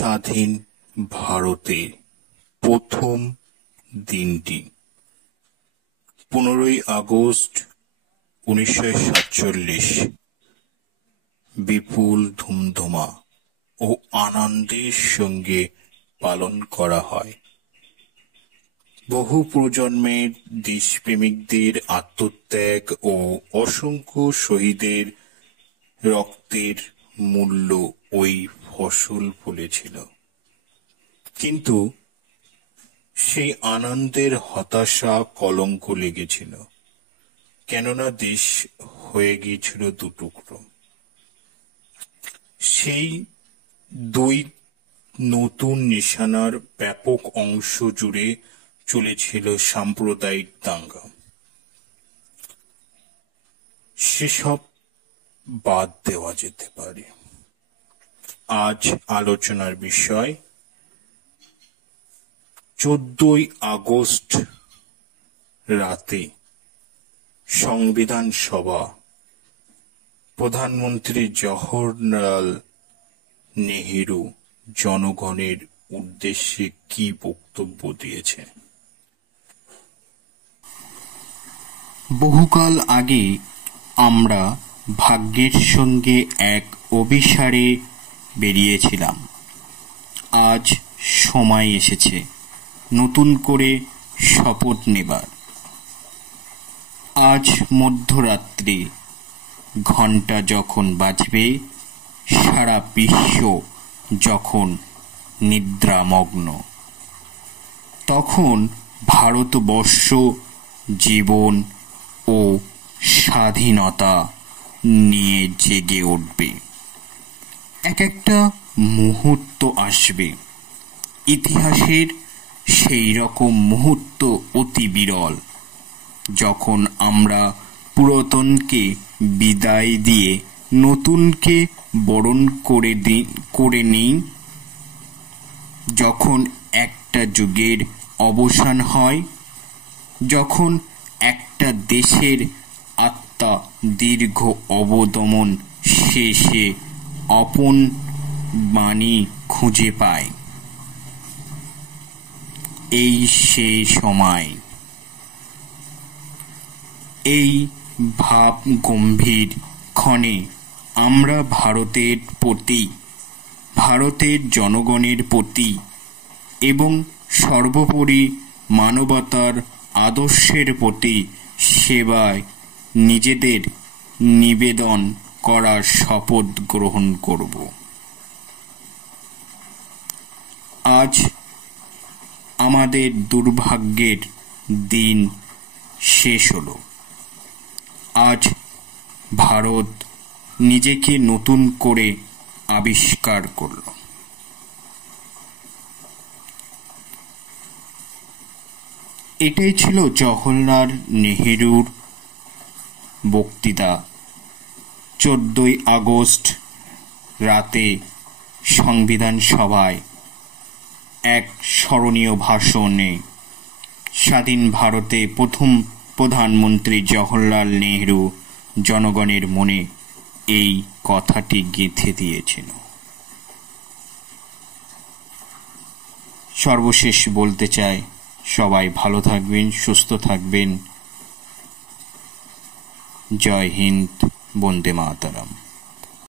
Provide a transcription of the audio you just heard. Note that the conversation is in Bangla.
স্বাধীন ভারতের প্রথম দিনটি 15ই আগস্ট 1947 বিপুল ধুমধাম ও আনন্দের সঙ্গে পালন করা হয়। বহু প্রজন্মের দেশপ্রেমিকদের আত্মত্যাগ ও অসংখ্য শহীদের রক্তের মূল্য ওই ফসল ফলেছিল। কিন্তু সেই আনন্দের হতাশা কলঙ্ক লেগেছিল, কেননা দেশ হয়ে গিয়েছিল দুটুকরো। সেই দুই নতুন নিশানার ব্যাপক অংশ জুড়ে চলেছিল সাম্প্রদায়িক দাঙ্গা। সেসব বাদ দেওয়া যেতে পারে। আজ আলোচনার বিষয় 14ই আগস্ট রাতে সংবিধান সভা প্রধানমন্ত্রী জওহরলাল নেহেরু জনগণের উদ্দেশ্যে কি বক্তব্য দিয়েছে। বহুকাল আগে আমরা ভাগ্যের সঙ্গে এক অভিসারে বেরিয়েছিলাম। আজ সময় এসেছে নতুন করে শপথ নেবার। আজ মধ্যরাত্রে ঘণ্টা যখন বাজবে, সারা বিশ্ব যখন নিদ্রামগ্ন, তখন ভারতবর্ষ জীবন ও স্বাধীনতা নিয়ে জেগে উঠবে। এক একটা মুহূর্ত আসবে, ইতিহাসের সেই রকম মুহূর্ত অতি বিরল, যখন আমরা পুরাতনকে বিদায় দিয়ে নতুনকে বরণ করে নিই, যখন একটা যুগের অবসান হয়, যখন একটা দেশের আত্মা দীর্ঘ অবদমন শেষে আপন বাণী খুঁজে পায়। এই সে সময়। এই ভাব গম্ভীর ক্ষণে আমরা ভারতের প্রতি, ভারতের জনগণের প্রতি এবং সর্বোপরি মানবতার আদর্শের প্রতি সেবায় নিজেদের নিবেদন করার শপথ গ্রহণ করব। আজ আমাদের দুর্ভাগ্যের দিন শেষ হলো। আজ ভারত নিজেকে নতুন করে আবিষ্কার করল। এটাই ছিল জওহরলাল নেহেরুর বক্তৃতা 14ই আগস্ট রাতে সংবিধান সভায় এক স্মরণীয় ভাষণে। স্বাধীন ভারতে প্রথম প্রধানমন্ত্রী জওহরলাল নেহেরু জনগণের মনে এই কথাটি গেঁথে দিয়েছিল। সর্বশেষ বলতে চাই, সবাই ভালো থাকবেন, সুস্থ থাকবেন। জয় হিন্দ, বন্দে মাতরম।